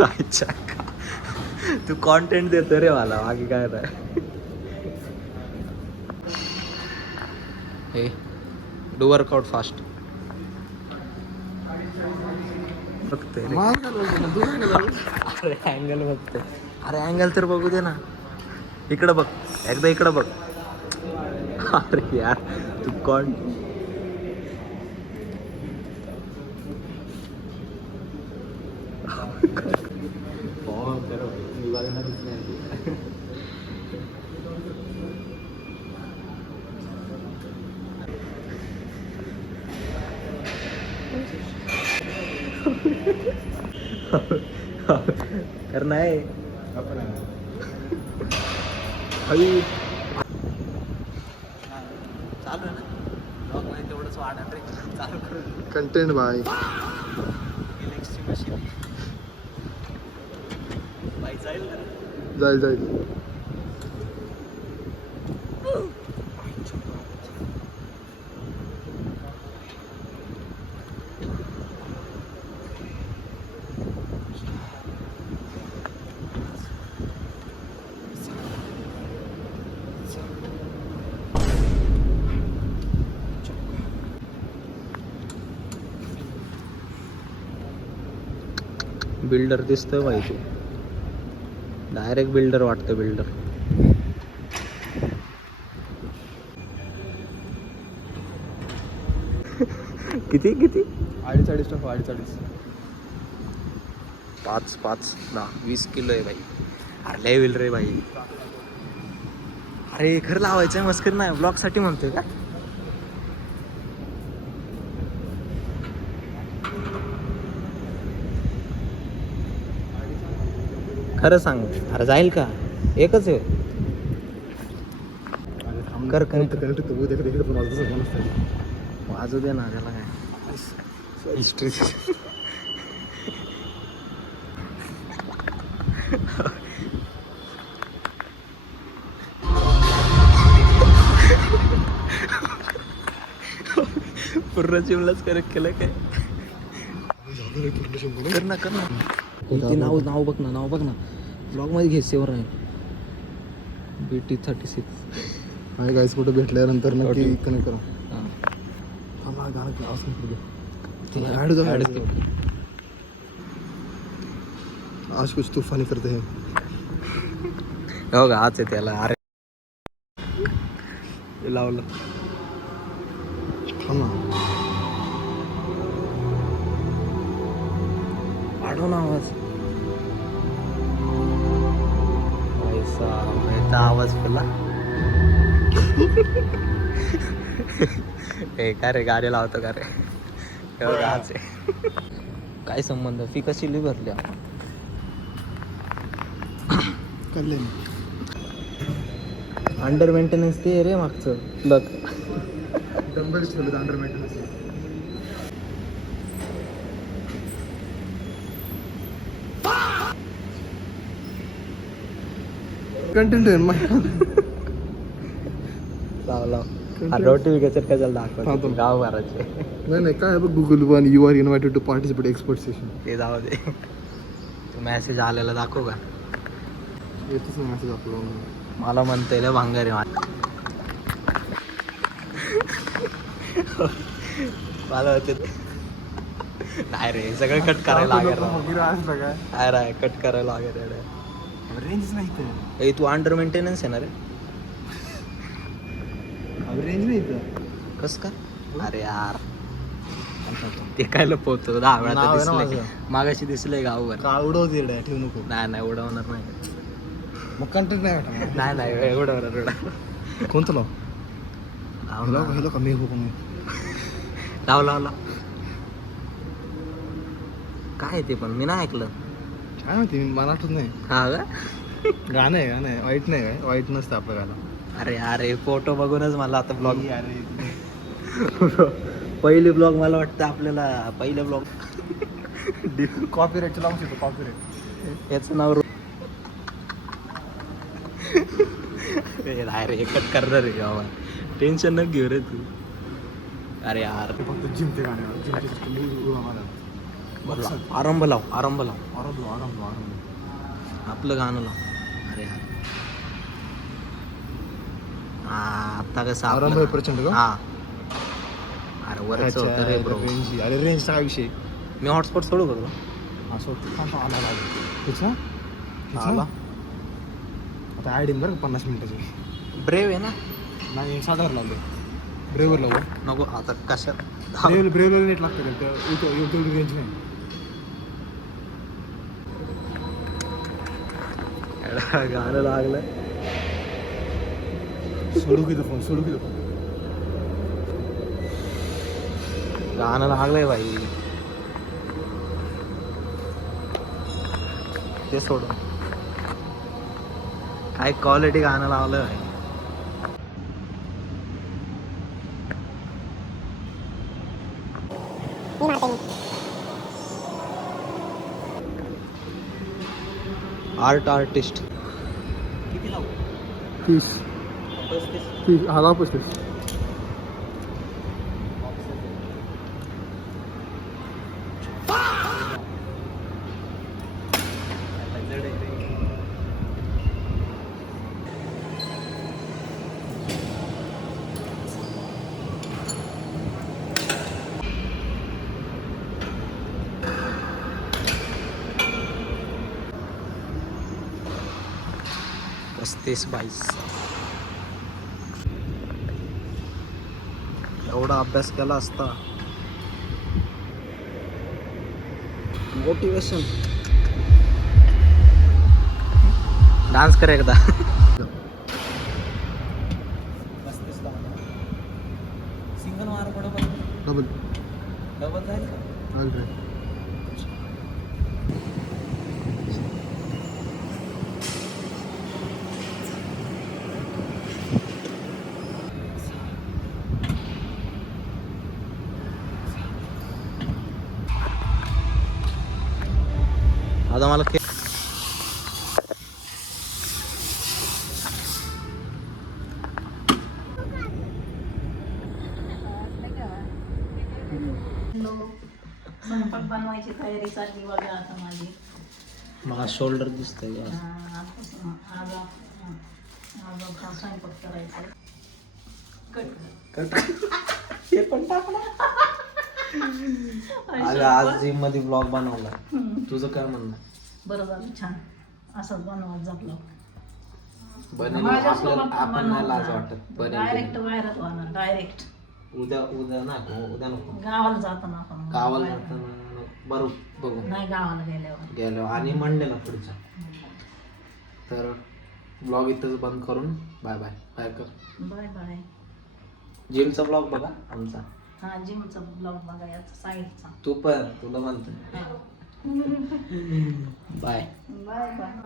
अच्छा, तू कॉन्टेंट देतो रे मला, बाकी काय नाही. हे डू वर्कआउट फास्ट. बघतोय रे. अरे अँगल बघतोय. अरे अँगल तर बघू दे ना. इकडं बघ, एकदा इकडं बघ. अरे यार तू कोण. तर नाही चालू आहे ना ब्लॉग मध्ये तेवढंच वाढत रे. चालू करू कंटेंट बाय. इलेक्ट्रिक मशीन बाई जाईल जाईल जाईल. बिल्डर दिसतोय बाई तू. डायरेक्ट बिल्डर वाटतं बिल्डर. किती किती 42 टाका 42. 5-5-10-20 किलो आहे बाई. अरे लय होईल रे बाई. अरे घर लावायचंय मस्कर नाही ब्लॉग साठी म्हणतोय का. खरं सांग. अरे जाईल का. एकच आहे. कर कर कनेक्ट तू देखील इकडे पण वाजू दे ना त्याला काय. हिस्ट्री पूर्ण जिमलाच करेक्ट केलं काय. कर ना कर ना. कोणती नाव बघ ना. नाव बघ ना ब्लॉग मध्ये घे. सेवर आहे BT36. हाय गाईस, कुठे भेटल्यानंतर नक्की Okay. कनेक्ट करा. हां गाणं क्लास आज कुछ तूफानी करते हैं. हो का आज आहे त्याला. अरे लावलं वाढव ना आवाज. पैसा आवाज फुला. हे का रे गाडी लावतो का रे. आज आहे. काय संबंध. फी कशी लिहि भरली कल्याण. अंडर मेंटेनन्स ते रे मागचं प्लग. डंबल्स ठेवले अंडर मेंटेनन्स. कंटेंट लाव नोटिफिकेशन कशाला दाखवतो. गाव भरायचे. नाही काय बघ Google one you are invited to participate expert session. ते जाऊ दे. तू मेसेज आलेला दाखव का. येतच नाही मेसेज आपल्याला. मला म्हणते रे भांगारे. मला होते नाही रे. सगळं कट करायला लागेल. काय कट करायला लागेल. रेंज नाही तर. ए तू अंडर मेंटेनन्स आहे ना रे. रेंज नाही तर कस का. अरे यार ते काय लपवतो. 10 वेळा तर दिसले. मागाशी दिसले गावभर. का उडवते रे. ठेवू नको. नाही उडवणार नाही. मग कंटेंट नाही वाटत. नाही उडवणार. कोणतं लाव. हॅलो कमी हो कमी. लाव काय ते पण मी नाही ऐकलं. काय माहिती मला आठवत नाही. हा का. गाणं आहे वाईट नाही काय. वाईट नसतं आपलं गाणं. अरे फोटो बघूनच मला आता ब्लॉग. पहिली ब्लॉग मला वाटतं आपल्याला. पहिलं ब्लॉग कॉपीराईट लावून शकतो. कॉपीराईट याचं नाव रे कट करणार रे बाबा. टेन्शन न घेऊ रे तू. अरे यार फक्त जिमचे गाणे. आरंभ लाव आरंभ लाव आराम आपलं गाणं लाव. अरे यार हा आता कसं आरंभ आपलं आहे प्रचंड का? हा अरे वरच होतं रे ब्रो. रेंज अरे रेंजचा काय विषय मी हॉटस्पॉट सोडू का तुला? हा सोडतो थांब आला तिचा आला आता ॲड येईल बरं का 50 मिनिटाची. ब्रेव आहे ना. नाही साधार लावलं ब्रेवर लावू नको आता कशात ब्रेवला नेट लागतं तेवढी रेंज नाही. गाणं लागलं. सोडू की फोन सोडू की फोन. गाणं लागलंय भाई. ते सोडून काय क्वालिटी गाणं लावलं भाई. आर्टिस्ट किती लावू? 30 हा लाव 35. पस्तीस 22 एवढा अभ्यास केला असता. मोटिवेशन डान्स कर एकदा. सिंगल मार डबल डबल जाईल का? आता मला स्वयंपाक बनवायची तयारी चालली बघा आता माझी. मला शोल्डर दिसतंय का? आजपासून आज आता स्वयंपाक करायचा. ते पण टाकलं. अगं आज जिम मध्ये ब्लॉग बनवला. तुझं काय म्हणणं? बरं झालं छान असंच बनवत जपलं. आपण नाही लाज वाटत. डायरेक्ट व्हायरल होणार डायरेक्ट. उद्या ना उद्या नको. गावाला जाताना आपण गावाला जाताना बरोबर बघू नाही गावाला गेलो आणि मंडेला पुढच्या. तर ब्लॉग इथंच बंद करून बाय बाय बाय कर. Bye bye. जिमचा ब्लॉग बघा आमचा. हा जिमचा ब्लॉग बघा याचा साईडचा. तू पण तुला म्हणतो बाय बाय बाय.